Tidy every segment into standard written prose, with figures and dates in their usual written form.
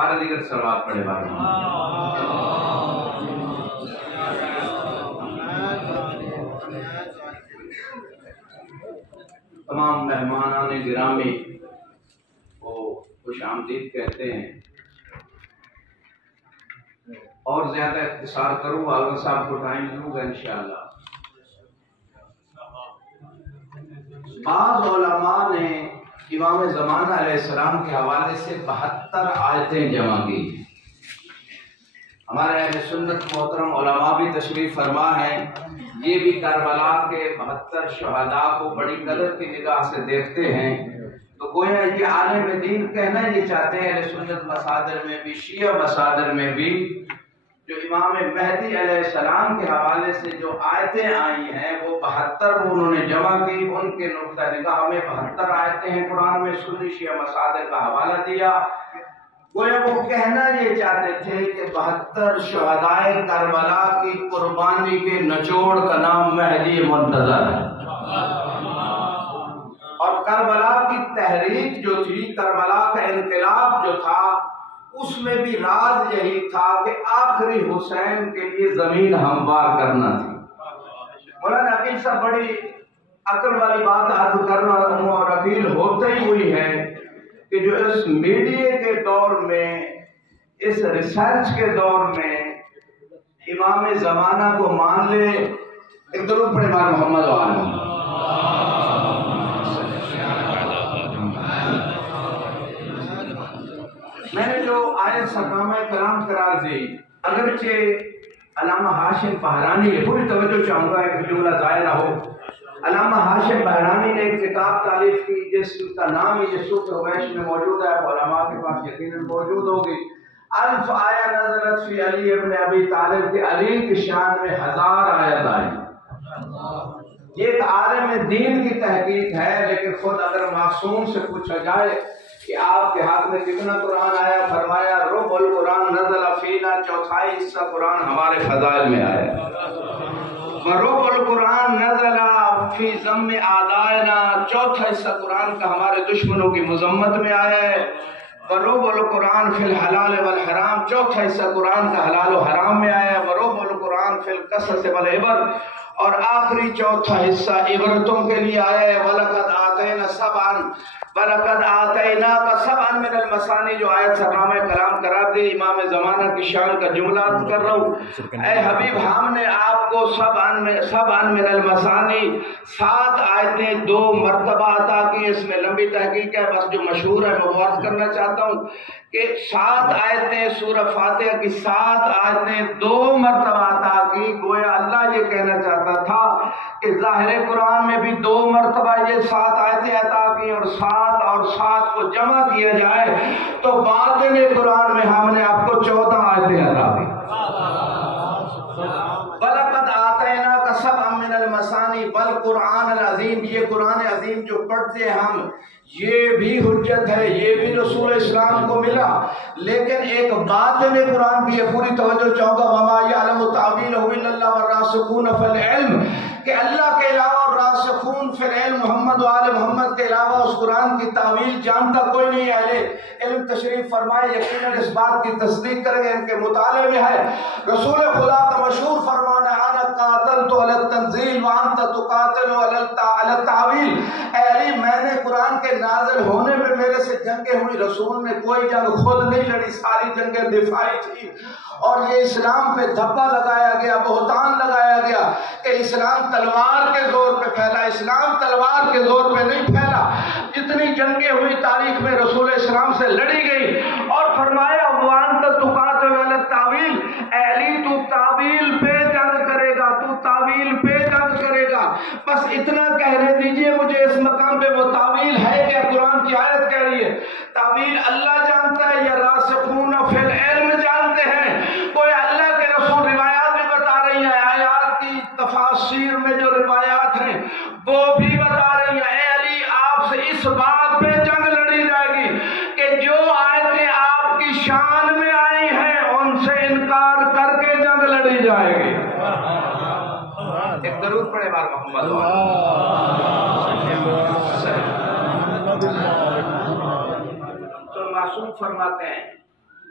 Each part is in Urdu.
بارہ دیگر صلوات پڑھے بارہ تمام مہمانان گرامی کو خوش آمدید کہتے ہیں اور زیادہ اختصار کروں آغا صاحب کو ٹائم دوں گا انشاءاللہ۔ بعض علماء نے امام زمانہ علیہ السلام کے حوالے سے 72 آیتیں جمع کی۔ ہمارے اہل سنت محترم علماء بھی تشریف فرما ہیں، یہ بھی کربلا کے 72 شہداء کو بڑی قدر کی نگاہ سے دیکھتے ہیں۔ تو گویا یہ عالم دین کہنا یہ چاہتے ہیں اہل سنت مصادر میں بھی، شیعہ مصادر میں بھی، جو امام مہدی علیہ السلام کے حوالے سے جو آیتیں آئی ہیں وہ 72 انہوں نے جمع کی۔ ان کے نقطہ نگاہ میں 72 آیتیں ہیں قرآن میں، سنی شیعہ مصادر کا حوالہ دیا۔ گویا وہ کہنا یہ چاہتے تھے کہ 72 شہدائے کربلا کی قربانی کے نچوڑ کا نام مہدی منتظر ہے، اور کربلا کی تحریک جو تھی، کربلا کا انقلاب جو تھا، اس میں بھی راز یہی تھا کہ آخری حسین کے لیے زمین ہموار کرنا تھی۔ مولانا عقیل صاحب بڑی عقل والی بات عرض کرنا اور عقیل ہوتے ہی ہوئی ہے کہ جو اس میڈیا کے دور میں، اس ریسرچ کے دور میں امام زمانہ کو مان لے، ایک درود پڑھے مار محمد و آل محمد۔ میں نے جو آیت سرنامہ کلام قرار دی، اگرچہ علامہ ہاشم بہرانی نے، پوری توجہ چاہوں گا ایک جملہ ضائع نہ ہو، علامہ ہاشم بہرانی نے ایک کتاب تالیف کی جس کا نام یہ سوق حویش میں موجود ہے، علماء کے پاس یقیناً موجود ہوگی۔ 1000 آیہ نزلت فی علی ابن ابی طالب کے علی کی شان میں 1000 آیت آئی۔ یہ ایک عالم دین کی تحقیق ہے، لیکن خود اگر معصوم سے پوچھا جائے کہ آپ کے ہاتھ میں کتنا قرآن آیا، فرمایا ربع القرآن نزل فینا، چوتھائی حصہ قرآن ہمارے فضائل میں آیا۔ ربع القرآن نزل فی ذم اعدائنا، چوتھا حصہ قرآن کا ہمارے دشمنوں کی مذمت میں آیا ہے۔ ربع القرآن فی الحلال والحرام، چوتھا حصہ قرآن کا حلال و حرام میں آیا ہے۔ ربع القرآن فی القصص والعبر، اور آخری چوتھا حصہ عبرتوں کے لیے آیا ہے۔ وَلَقَدْ آتَيْنَا سَبْعًا وَلَقَدْ آتَيْنَاكَ سَبْعًا مِنَ الْمَثَانِي، جو آیت سرنامہ کلام قرار دی، امام زمانہ کی شان کا جملہ کر رہا ہوں۔ اے حبیب، ہم نے آپ کو سبعًا من المثانی، 7 آیتیں 2 مرتبہ عطا کی۔ اس میں لمبی تحقیق ہے، بس جو مشہور ہے میں عرض کرنا چاہتا ہوں کہ 7 آیتیں سورہ فاتحہ کی 7 آیتیں 2 مرتبہ عطا کی۔ گویا اللہ یہ کہنا چاہتا تھا کہ ظاہر قرآن میں بھی 2 مرتبہ یہ 7 آیتیں عطا کی، اور 7 اور 7 کو جمع کیا جائے تو باطن قرآن میں ہم نے آپ کو 14 آیتیں عطا کی۔ وَلَقَدْ آتَيْنَاكَ سَبْعًا مِنَ الْمَثَانِي وَالْقُرْآنَ الْعَظِيمِ، یہ قرآن عظیم جو پڑھتے ہیں ہم، یہ بھی حجت ہے، یہ بھی رسول اسلام کو ملا، لیکن ایک باطن قرآن بھی ہے۔ پوری توجہ چاہوں گا، وَمَا يَعْلَمُ تَعْوِيلَهُ إِلَّا اللَّهُ وَالرَّاسِخُونَ فِي الْعِلْمِ، کہ اللہ کے علاوہ راسخون فی العلم، محمد و آل محمد کے علاوہ اس قرآن کی تعویل جانتا کوئی نہیں ہے۔ علم تشریف فرمائے، یقیناً اس بات کی تصدیق کریں گے، ان کے مطالعے میں ہے۔ رسول خدا کا مشہور فرمان ہے، انا قاتلت علی التنزیل وانت تقاتل علی التعویل، اے علی میں نے قرآن کے نازل ہونے میں میرے سے جنگیں ہوئی، رسول نے کوئی جنگ خود نہیں لڑی، ساری جنگیں دفاعی تھی، اور یہ اسلام پہ دھبا لگایا گیا، بہتان لگایا گیا کہ اسلام تلوار کے زور پہ پھیلا۔ اسلام تلوار کے زور پہ نہیں پھیلا، جتنی جنگیں ہوئی تاریخ میں رسول اسلام سے لڑی گئی، اور فرمایا وانت تقاتل علی التعویل، اے علی تو تعویل پہ جنگ کرے گا، تو تعویل پہ جنگ کرے گا۔ بس اتنا کہنے دیجئے مجھے اس مقام پہ، وہ تعویل ہے کیا؟ قرآن کی آیت کہہ رہی ہے تعویل اللہ جانتا ہے یا راسخون فی العلم جانتے ہیں؟ کوئی اللہ کے رسول روایات بھی بتا رہی ہیں، آیات کی تفاسیر میں جو روایات ہیں وہ بھی بتا رہی ہیں۔ اے علی آپ سے اس بات پہ جنگ لڑی جائے گی کہ جو آیتیں آپ کی شان میں آئی ہیں ان سے انکار کر کے جنگ لڑی جائے گی۔ ایک درود پڑھے بار محمد تو معصوم فرماتے ہیں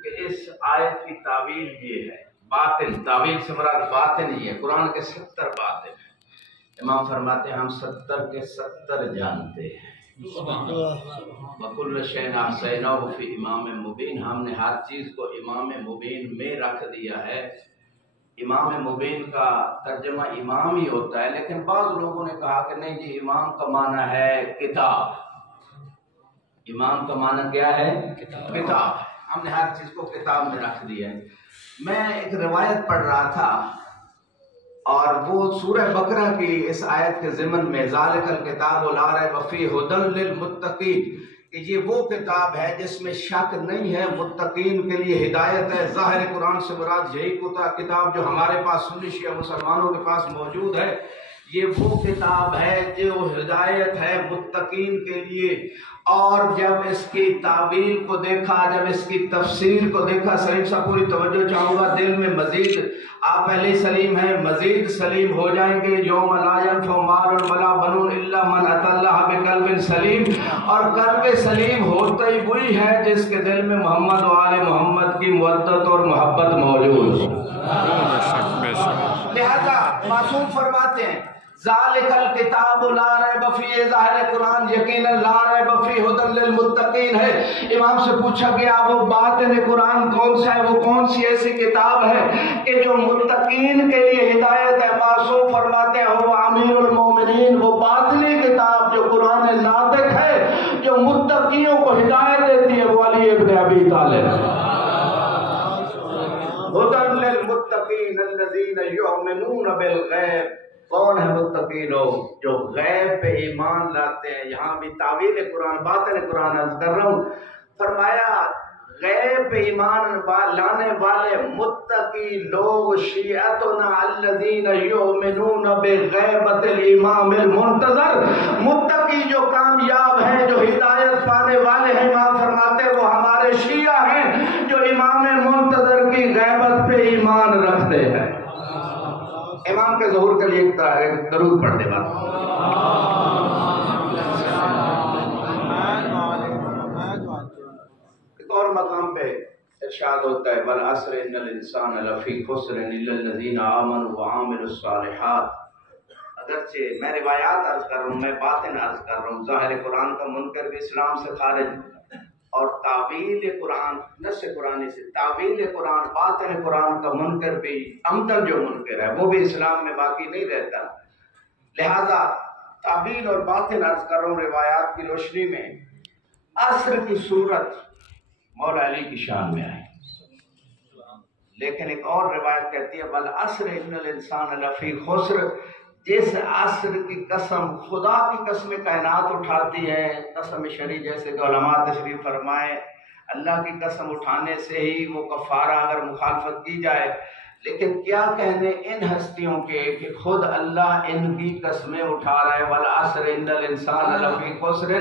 کہ اس آیت کی تعویل یہ ہے، باطن، تعویل سے مراد باطن ہی ہے، قرآن کے 70 باطن ہیں۔ امام فرماتے ہیں ہم 70 کے 70 جانتے ہیں۔ وَكُلَّ شَيْءٍ أَحْصَيْنَاهُ فِي إِمَامٍ مُبِينٍ، ہم نے ہر چیز کو امام مبین میں رکھ دیا ہے۔ امام مبین کا ترجمہ امام ہی ہوتا ہے، لیکن بعض لوگوں نے کہا کہ نہیں جی امام کا معنی ہے کتاب، امام کا معنی کیا ہے؟ کتاب۔ ہم نے ہر چیز کو کتاب میں رکھ دیا ہے۔ میں ایک روایت پڑھ رہا تھا اور وہ سورہ بقرہ کی اس آیت کے ضمن میں ذالک الکتاب لا ریب فیہ ھدی للمتقین، کہ یہ وہ کتاب ہے جس میں شک نہیں ہے، متقین کے لیے ہدایت ہے۔ ظاہر قرآن سے مراد یہی کتاب جو ہمارے پاس سنی شیعہ مسلمانوں کے پاس موجود ہے، یہ وہ کتاب ہے جو ہدایت ہے متقین کے لیے۔ اور جب اس کی تعبیر کو دیکھا، جب اس کی تفسیر کو دیکھا، سلیم صاحب پوری توجہ چاہوں گا، دل میں مزید، آپ پہلے سلیم ہیں، مزید سلیم ہو جائیں گے۔ یوم لا ینفع مال ولا بنون الا من اتى اللہ بقلب سلیم، اور قلب سلیم ہوتا ہی وہی ہے جس کے دل میں محمد و آل محمد کی مودت اور محبت موجود ہو۔ لہذا معصوم فرماتے ہیں ذالک الکتاب لا ریب فیہ، ظاہر قرآن یقینا لا ریب فیہ ھدی للمتقین ہے۔ امام سے پوچھا گیا وہ باطن قرآن کون سا ہے، وہ کون سی ایسی کتاب ہے کہ جو متقین کے لیے ہدایت ہے؟ معصوم فرماتے ہیں وہ امیر المومنین، وہ باطنی کتاب جو قرآن ناطق ہے، جو متقیوں کو ہدایت دیتی ہے، وہ علی ابن ابی طالب۔ ھدی للمتقین الذین یؤمنون بالغیب، کون ہے متقین لوگ؟ جو غیب پہ ایمان لاتے ہیں۔ یہاں بھی تعویل قرآن، باطن قرآن عرض کر رہا ہوں۔ فرمایا غیب پہ ایمان لانے والے متقی لوگ، شیعتنا الذین یؤمنون بغیبۃ الامام المنتظر، متقی جو کامیاب ہیں، جو ہدایت پانے والے ہیں، امام فرماتے ہیں وہ ہمارے شیعہ ہیں جو امام منتظر کی غیبت پہ ایمان رکھتے ہیں۔ امام کے ظہور کے لیے ایک درود پڑھ دے بات۔ ایک اور مقام پہ ارشاد ہوتا ہے والعصر ان الانسان لفی خسر الا الذین آمنوا وعملوا الصالحات۔ اگرچہ میں روایات عرض کر رہا ہوں، میں باطن عرض کر رہا ہوں، ظاہر قرآن کا منکر بھی اسلام سے خارج، اور تعویل قرآن، نص قرآن سے تعویل قرآن، باطن قرآن کا منکر بھی، عمدن جو منکر ہے وہ بھی اسلام میں باقی نہیں رہتا۔ لہذا تعویل اور باطن عرض کر رہا ہوں روایات کی روشنی میں۔ عصر کی صورت مولا علی کی شان میں آئی، لیکن ایک اور روایت کہتی ہے والعصر ان الانسان لفی خسر، جس عصر کی قسم خدا کی قسم کائنات اٹھاتی ہے، قسم شرعی جیسے کہ علماء تشریف فرمائے، اللہ کی قسم اٹھانے سے ہی وہ کفارہ اگر مخالفت کی جائے، لیکن کیا کہنے ان ہستیوں کے کہ خود اللہ ان کی قسمیں اٹھا رہا ہے۔ والعصر ان الانسان لفی خسر،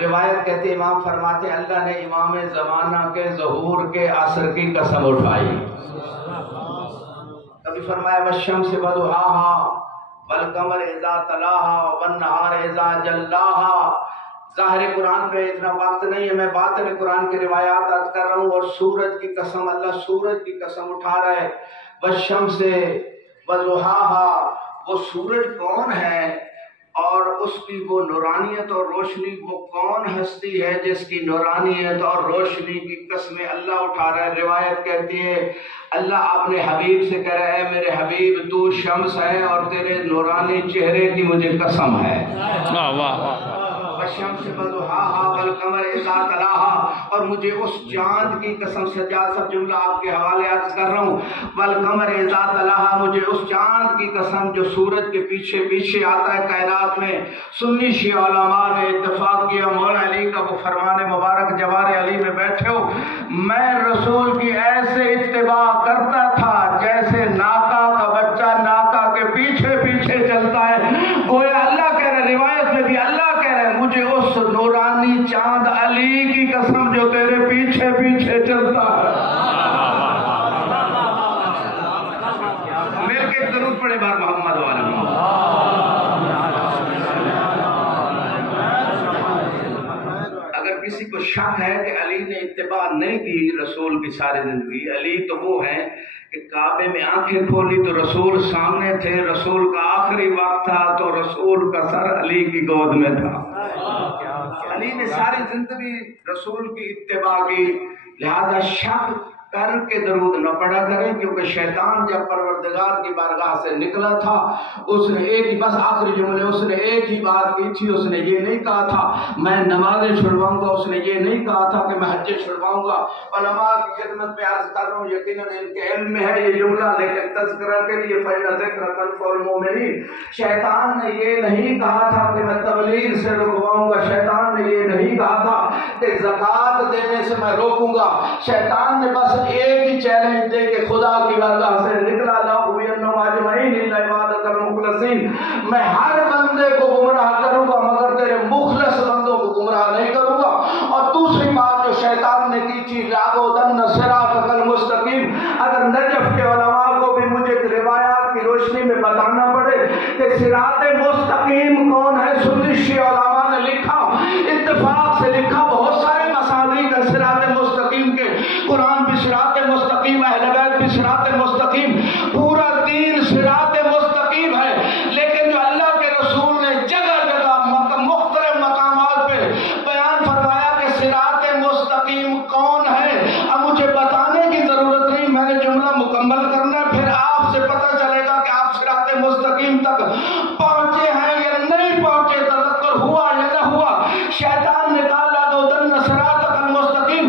روایت کہتے امام فرماتے اللہ نے امام زمانہ کے ظہور کے عصر کی قسم اٹھائی۔ کبھی فرمایا والشمس وضحاها والقمر اذا تلاها والنهار اذا جلاها۔ ظاہر قرآن پہ اتنا وقت نہیں ہے، میں باطن قرآن کی روایات عرض کر رہا ہوں، اور سورج کی قسم، اللہ سورج کی قسم اٹھا رہا ہے۔ والشمس وضحاها، وہ سورج کون ہے اور اس کی وہ نورانیت اور روشنی، وہ کون ہستی ہے جس کی نورانیت اور روشنی کی قسمیں اللہ اٹھا رہا ہے۔ روایت کہتی ہے اللہ اپنے حبیب سے کہہ رہا ہے میرے حبیب تو شمس ہے اور تیرے نورانی چہرے کی مجھے قسم ہے۔ والشمس وضحاها والقمر اذا تلاها، اور مجھے اس چاند کی قسم، سجاد سب جملہ آپ کے حوالے عرض کر رہا ہوں۔ والقمر اذا تلاها، مجھے اس چاند کی قسم جو سورج کے پیچھے پیچھے آتا ہے کائنات میں۔ سنی شیعہ علماء نے اتفاق کیا، مولا علی کا وہ فرمان مبارک جوار علی میں بیٹھے ہو، میں رسول کی ایسے اتباع کرتا تھا جیسے ناکا کا بچہ ناکا کے پیچھے پیچھے چلتا ہے۔ گویا اللہ کہہ رہے، روایت میں بھی اللہ کہہ رہے مجھے اس نورانی چاند علی کی قسم جو تیرے پیچھے پیچھے چلتا ہے۔ مل کے درود پڑھے بار محمد والا۔ اگر کسی کو شک ہے کہ علی نے اتباع نہیں کی رسول کی ساری زندگی. علی تو وہ ہیں کہ کعبے میں آنکھیں کھولی تو رسول سامنے تھے, رسول کا آخری وقت تھا تو رسول کا سر علی کی گود میں تھا. علی نے ساری زندگی رسول کی اتباع کی. لہذا شک کر کے درود نہ پڑھا کریں, کیونکہ شیطان جب پروردگار کی بارگاہ سے نکلا تھا اس نے ایک ہی, بس آخری جملے اس نے ایک ہی بات کی تھی. اس نے یہ نہیں کہا تھا میں نمازیں چھڑواؤں گا, اس نے یہ نہیں کہا تھا کہ میں حج چھڑواؤں گا. علماء کی خدمت میں عرض کر رہا ہوں, یقیناً ان کے علم میں ہے یہ جملہ, لیکن تذکرہ کے لیے فَإِنَّ ذِكْرَ تَنفَعُ الْمُؤْمِنِينَ. شیطان نے یہ نہیں کہا تھا کہ میں تبلیغ سے رکواؤں گا, شیطان نے یہ نہیں کہا تھا کہ زکوٰۃ دینے سے میں روکوں گا. شیطان نے بس ایک ہی چیلنج دے کے خدا کی بارگاہ سے نکلا, لَأُغْوِيَنَّهُمْ أَجْمَعِينَ إِلَّا عِبَادَكَ الْمُخْلَصِينَ. میں ہر بندے کو گمراہ کروں گا مگر تیرے مخلص بندوں کو گمراہ نہیں کروں گا. اور دوسری بات جو شیطان نے کی تھی, لَأَقْعُدَنَّ صِرَاطَكَ الْمُسْتَقِيمَ. اگر نجف کے علماء کو بھی مجھے روایات کی روشنی میں بتانا پڑے کہ صراط مستقیم کون ہے, سنی علماء نے لکھا, اتفاق سے لکھا, بہت سارے مسالک ہیں صراط مستقیم کے. قرآن بھی صراط مستقیم, اہل بیت بھی صراط مستقیم, پورا دین صراط مستقیم ہے. لیکن جو اللہ کے رسول نے جگہ جگہ مختلف مقامات پہ بیان فرمایا کہ صراط مستقیم کون ہے, اب مجھے بتانے کی ضرورت نہیں, میں نے جملہ مکمل کرنا ہے, پھر آپ سے پتہ چلے گا کہ آپ صراط مستقیم تک پہنچے ہیں یا نہیں پہنچے, تذکر ہوا یا نہ ہوا. شیطان نے کہا لَأَقْعُدَنَّ صِرَاطَكَ الْمُسْتَقِيمَ.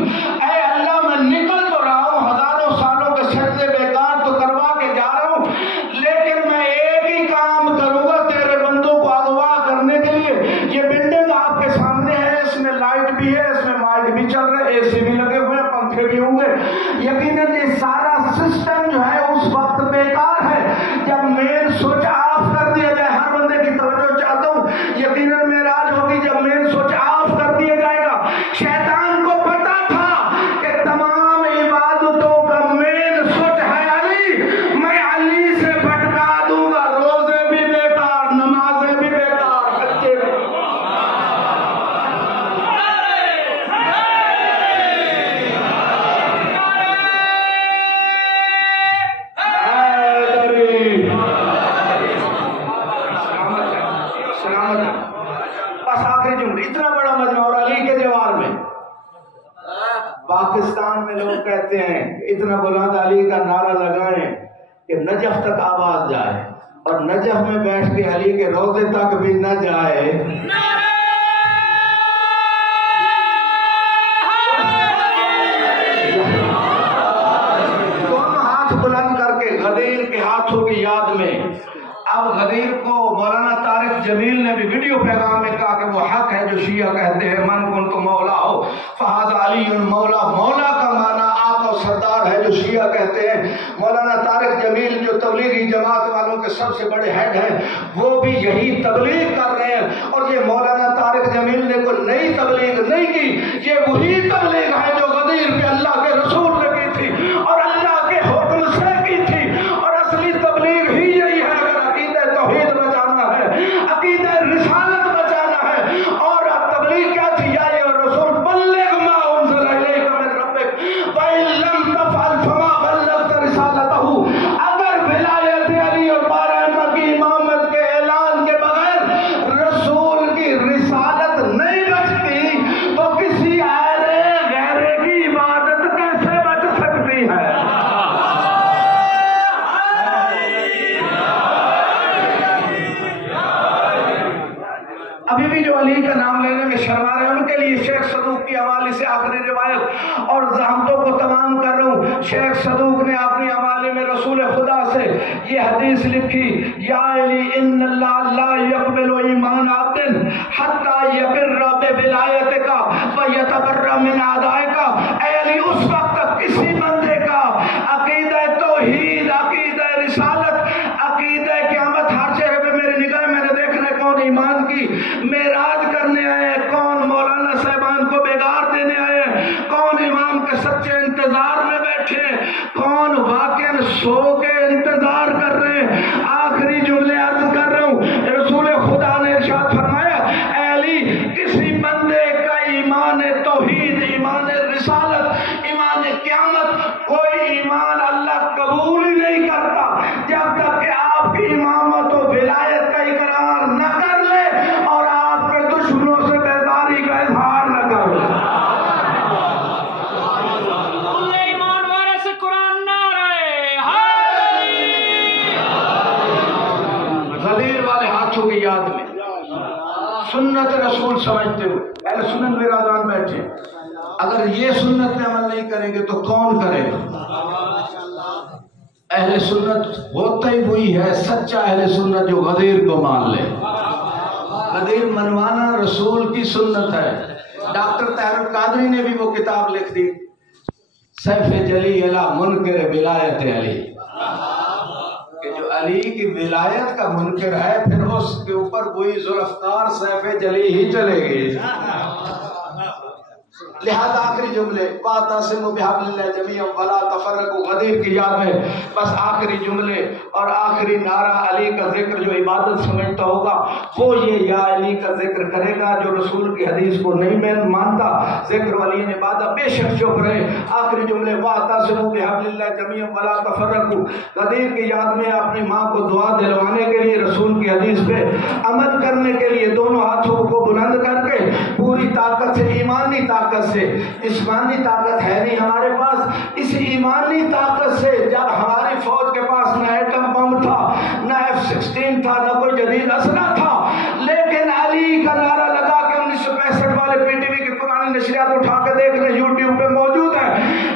اے اللہ میں نکل تو رہا ہوں, ہزاروں سالوں کے سجدے بیکار تو کروا کے جا رہا ہوں, لیکن میں ایک ہی کام کروں گا تیرے بندوں کو اغوا کرنے کے لیے. یہ بلڈنگ آپ کے سامنے ہے, اس میں لائٹ بھی ہے, اس میں مائک بھی چل رہے, اے سی بھی لگے ہوئے ہیں, پنکھے بھی ہوں گے. یقیناً یہ سارا سسٹم جو ہے اس وقت بیکار ہے جب مین سوئچ آف کر دیا جائے. ہر بندے کی توجہ چاہتا ہوں, یقیناً معراج ہوگی جب مین سوئچ آف کر دیا جائے گا. شیطان کو پتا تھا کہ تمام عبادتوں کا مین سوئچ ہے علی, میں علی سے بھٹکا دوں گا, روزے بھی بیکار, نمازیں بھی بیکار, حجے بھی. بس آخری جملے, اتنا بڑا مجمع اور علی کے دیوار میں. پاکستان میں لوگ کہتے ہیں اتنا بلند علی کا نعرہ لگائیں کہ نجف تک آواز جائے, اور نجف میں بیٹھ کے علی کے روضے تک بھی نہ جائے. دونوں ہاتھ بلند کر کے غدیر کے ہاتھوں کی یاد میں. اب غدیر کو مولانا طارق جمیل نے بھی ویڈیو پیغام میں کہا کہ وہ حق ہے جو شیعہ کہتے ہیں من کن تو مولا ہو فہذا علی مولا. مولا کا معنی آقا و سردار ہے جو شیعہ کہتے ہیں. مولانا طارق جمیل جو تبلیغی جماعت والوں کے سب سے بڑے ہیڈ ہیں, وہ بھی یہی تبلیغ کر رہے ہیں. اور یہ مولانا طارق جمیل نے کوئی نئی تبلیغ نہیں کی, یہ وہی تبلیغ ہے جو غدیر پہ اللہ کے رسول نے کی تھی اور اللہ کے حکم سے کی تھی. اور اصلی تبلیغ ہی یہی ہے. اگر عقیدہ توحید بچانا ہے, عقیدہ رسالت بچانا ہے, اور تبلیغ کیا تھی, یا ایھا الرسول بلغ ما انزل الیک من ربک وان لم تفعل فما بلغت رسالتہ. اگر ولایت علی اور بارہ ائمہ کی امامت کے اعلان کے بغیر رسول کی رسالت نہیں بچتی تو کسی غیر کی عبادت کیسے بچ سکتی ہے؟ ابھی بھی جو علی کا نام لینے میں شرما رہے ہیں ان کے لیے شیخ صدوق کی حوالے سے آخری روایت اور زحمتوں کو تمام کر رہا ہوں. شیخ صدوق نے اپنے حوالے میں رسول خدا سے یہ حدیث لکھی, یا علی ان اللہ لا یقبل ایمان عبد حتی یقر بولایتک ویتبرأ من اعدائک. اے علی اس وقت تک کسی بندے کا عقیدہ توحید, عقیدہ رسالت, عقیدہ قیامت, ہر چہرے پہ میری نگاہ میں نے دیکھنا ہے کون ایمان کی معراج کرنے آئے, کون مولانا صاحبان کو بیدار دینے آئے, کون امام کے سچے انتظار میں بیٹھے, کون واقعاً سو کے انتظار کر رہے ہیں. آخری جملے عرض کر رہا ہوں, رسول خدا نے ارشاد فرمایا, اے علی کسی بندے کا ایمان توحید قیامت کوئی ایمان اللہ قبول ہی نہیں کرتا جب تک کہ آپ کی امامت و ولایت کا اقرار نہ کر لے اور آپ کے دشمنوں سے بیزاری کا اظہار نہ کر لے۔ ایمان والے سے قرآن غدیر والے ہاتھوں کی یاد میں سنت رسول سمجھتے ہوئے اہل سنت برادران بیٹھے، اگر یہ سنت پہ عمل نہیں کریں گے تو کون کرے گا؟ اہل سنت ہوتا ہی وہی ہے سچا اہل سنت جو غدیر کو مان لے۔ غدیر منوانا رسول کی سنت ہے۔ ڈاکٹر طاہر القادری نے بھی وہ کتاب لکھ دی، سیف جلی علی منکر ولایت علی، کہ جو علی کی ولایت کا منکر ہے پھر اس کے اوپر کوئی ذوالفقار سیف جلی ہی چلے گی۔ لہذا آخری جملے وَاعْتَصِمُوا بِحَبْلِ اللَّهِ جَمِيعًا وَلَا تَفَرَّقُوا، غدیر کی یاد میں بس آخری جملے اور آخری نعرہ علی کا ذکر جو عبادت سمجھتا ہوگا وہ یہ یا علی کا ذکر کرے گا، جو رسول کی حدیث کو نہیں مانتا ذکر ولی عبادت بے شک چپ رہے۔ آخری جملے وَاعْتَصِمُوا بِحَبْلِ اللَّهِ جَمِيعًا وَلَا تَفَرَّقُوا، غدیر کی یاد میں اپنی ماں کو دعا دلوانے کے لیے رسول کی حدیث پہ عمل کرنے کے لیے دونوں ہاتھوں کو بلند کر کے پوری طاقت سے، ایمانی طاقت سے، جسمانی طاقت ہے نہیں ہمارے پاس، اس ایمانی طاقت سے جب ہماری فوج کے پاس نہ ایٹم بم تھا، نہ F-16 تھا، نہ کوئی جدید اسلحہ تھا، لیکن علی کا نعرہ لگا کے 1965 والے پی ٹی وی کی پرانی نشریات اٹھا کے دیکھ لیں، یوٹیوب پہ موجود ہے،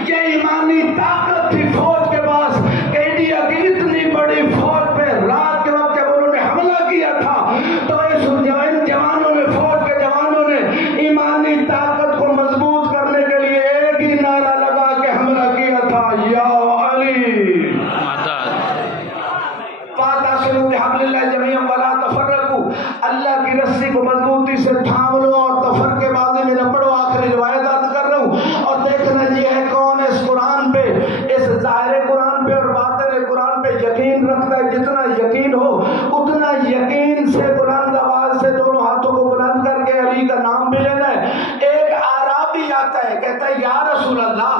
یہ ایمانی طاقت تھی فوج کے پاس کہ انڈیا کی اتنی بڑی فوج پہ رات کے وقت جب انہوں نے حملہ کیا تھا تو ان جوانوں نے، فوج کے جوانوں نے ایمانی طاقت کو مضبوط کرنے کے لیے ایک ہی نعرہ لگا کے حملہ کیا تھا، یا علی وَاعْتَصِمُوا بِحَبْلِ اللَّهِ جَمِيعًا وَلَا تَفَرَّقُوا، اللہ کی رسی کو مضبوطی سے تھام لو اور تفرقے بازی میں نہ پڑو۔ آخری روایت عرض کر رہا ہوں اور دیکھنا یہ ہے کون اس قرآن پہ، اس ظاہر قرآن پہ اور باطن قرآن پہ یقین رکھتا ہے۔ جتنا یقین ہو اتنا یقین سے بلند آواز سے دونوں ہاتھوں کو بلند کر کے علی کا نام بھی لینا ہے۔ ایک عربی آتا ہے کہتا ہے یا رسول اللہ،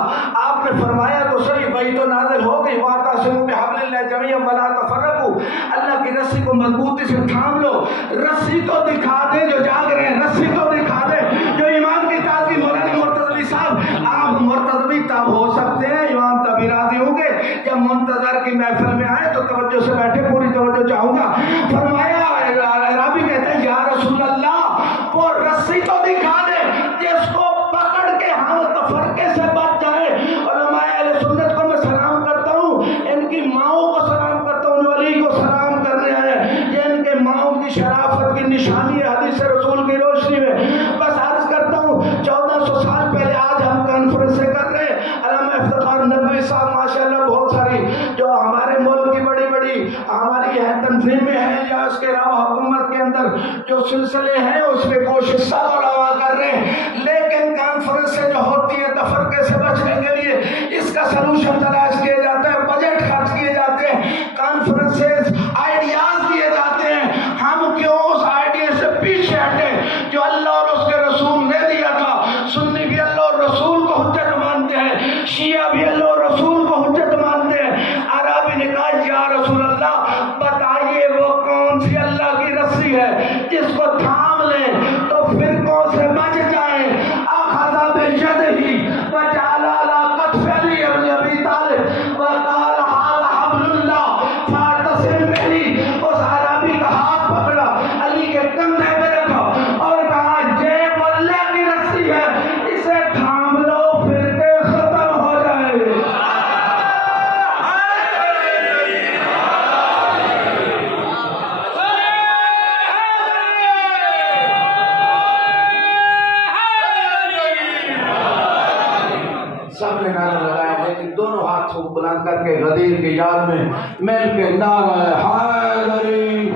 آپ نے فرمایا تو صحیح، وہی تو نازل ہو گئی وَاعْتَصِمُوا بِحَبْلِ اللَّهِ جَمِيعًا وَلَا تَفَرَّقُوا، اللہ کی رسی کو مضبوطی سے تھام لو۔ رسی تو دکھا دے جو جاگ رہے ہیں، رسی تو دکھا دے جو ایمان کی تعظیم۔ مولانا مرتضوی صاحب، آپ مرتضوی تب ہو سکتے ہیں، امام تبھی راضی ہوں گے جب منتظر کی محفل میں آئے تو توجہ سے بیٹھے، پوری توجہ چاہوں گا۔ فرمایا عربی کہتے ہیں یا رسول اللہ، وہ رسی تو دکھا دے جس کو پکڑ کے ہم تفرقے سے بچ جائے۔ علماء اہل سنت کو میں سلام کرتا ہوں، ان کی ماؤں کو سلام کرتا ہوں جو علی کو سلام کرنے آئے، یہ ان کے ماؤں کی شرافت کی نشانی ہے حدیث رسول کی روشنی میں۔ بس عرض کرتا ہوں 1400 سال پہلے آج ہم کانفرنسیں کر رہے ہیں، علامہ افتخار ندوی صاحب ماشاءاللہ بہت ساری جو ہمارے ملک کی بڑی بڑی ہماری تنظیمیں ہیں یا اس کے علاوہ حکومت کے اندر جو سلسلے ہیں اس میں کوشش سب علماء کر رہے ہیں، لیکن کانفرنسیں جو ہوتی ہیں تفرقے سے بچنے کے لیے اس کا سلوشن تلاش کیا جاتا ہے، بجٹ خرچ کیے جاتے ہیں، کانفرنسز آئیڈیاز دیے جاتے ہیں۔ ہم کیوں اس آئیڈیا سے پیچھے ہٹے جو اللہ اور اس کے رسول نے دیا تھا؟ سنی بھی اللہ اور رسول کو حجت مانتے ہیں، شیعہ بھی اللہ اور رسول کو حجت مانتے ہیں۔ عربی نے کہا یا رسول اللہ بتائیے وہ کون سی اللہ کی رسی ہے جس کو تھام لیں تو فرقوں سے بچ جائیں۔ اخذ بِيَدِهِ وَجَعَلَ عَلَى كَتْفِ عَلِيِّ بْنِ أَبِي طَالِبٍ وَقَالَ هَذَا حَبْلُ اللَّهِ فَاعْتَصِمْ بِهِ، اس عربی کا ہاتھ پکڑا، علی کے کندھے پہ رکھا اور کہا یہ وہ اللہ کی رسی ہے، اسے تھام لو فرقے ختم ہو جائے۔ سب نے نعرہ لگایا لیکن دونوں ہاتھوں کو بلند کر کے غدیر کی یاد میں مل کے نعرہ حیدری